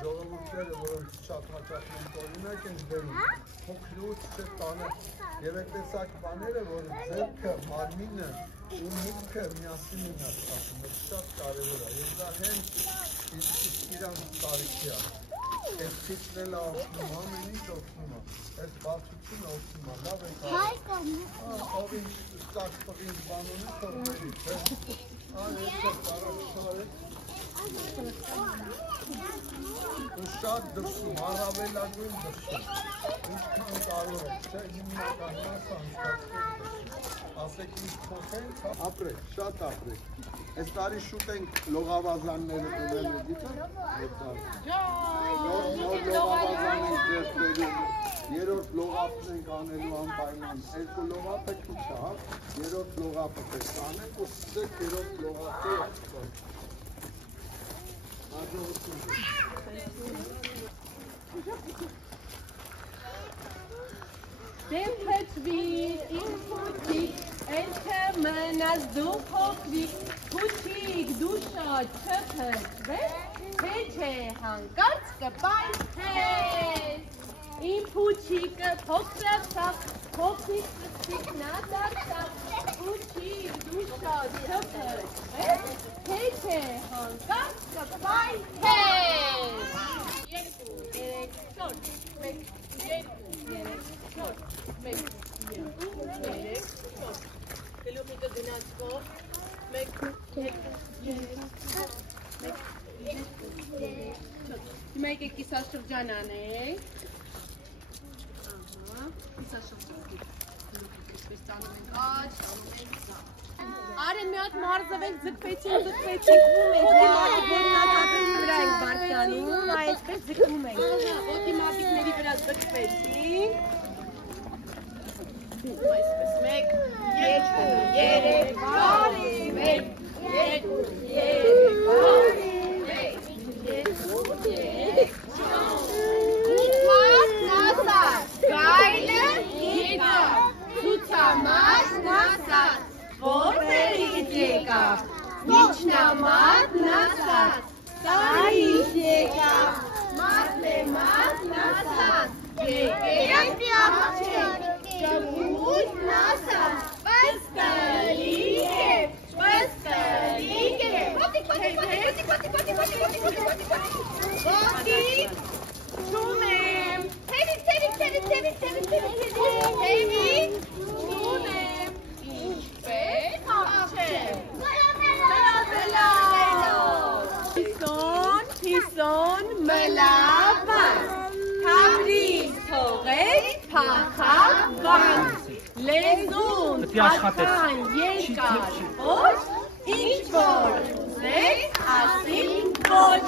Ժողովուրդները, որոնց շատ հաճախ մենք օրինակ ենք բերում, փոքրուց տանը եւ այդ տեսակ բաները, որ ձեռքը, մարմինը ու մուտքը միասին են աշխատում, դա շատ կարեւոր է։ Եվ դա հենց իրան տարիքի է։ Այս քիչն օգնում, ամեն ինչ օգնում է։ Այս բացությունը օգնում է, լավ է կարողանում։ Ով ինչ ստակ տվին բան ունի, թող բերի, չէ՞։ Այս կարող ու շատ դրսում, առավելագույն դրսում, ինչքան կարող եք, չէ, հիմնական մասը անցկացրեք դրսում, ասեք ինչ փոխենք, ապրեք, շատ ապրեք, այս տարի շուտ ենք լողավազանները տվելու, գիտեք, նոր լողավազան ենք դերտվելու, երորդ լողապն ենք անելու անպայման, երկու լողապը քիչ է, երորդ լողապը պետք անենք ու սկսեք երորդ լողապը եղցել։ Դեմփեցվիր իմ փոքրիկ, էնքը մնաս դու փոքրիկ, փոքրիկ դու շատ չփրկվես, հետ է հանկարծ կպայթես։ Իմ փոքրիկը փոքրացավ, փոքրիկ ծծիկ նա դարձավ, փոքրիկ դու շատ չփրկվես, հետ է հանկարծ կպայթես։ Երկու, երեք, չորս, մեկ, երկու, երեք, չորս, մեկ, երկու, երեք, չորս, գլուխիկը գնաց կողմ, մեկ, երկու, երեք, չորս, մեկ, երկու, երեք, չորս, հիմա եկեք կիսաշրջան անենք, կիսաշրջան, գլուխիկը պես տանում ենք աջ, տանում ենք սա, արեն մի հատ մարզվենք, ձգվեցինք, ում ենք, մատիկների վրա ենք բարձանում, այսպես ձգվում ենք, ոտի մատիկների վրա ձգվեցինք, այսպես մեկ, երկու, երեք, բարի, մեկ, երկու, երեք, բարի, մեկ, երկու, երեք, չորս, նասած, գայլը եկավ, ցուցամաս նասած, որտեղից եկավ, միջնամատ նասած, տարից եկավ, մատլեմատ նասած, եկեք ամաչեք, Ճամուտ նասած, պստլիկ է, ոտիկ չունեմ, թևիկ չունեմ, ինչպես ապչեմ, Հիսոն մլավան, թավրին թողեք փախավան, լեզուն փախան երկար ոչ, ինչ որ ուզեք ասին ոչ,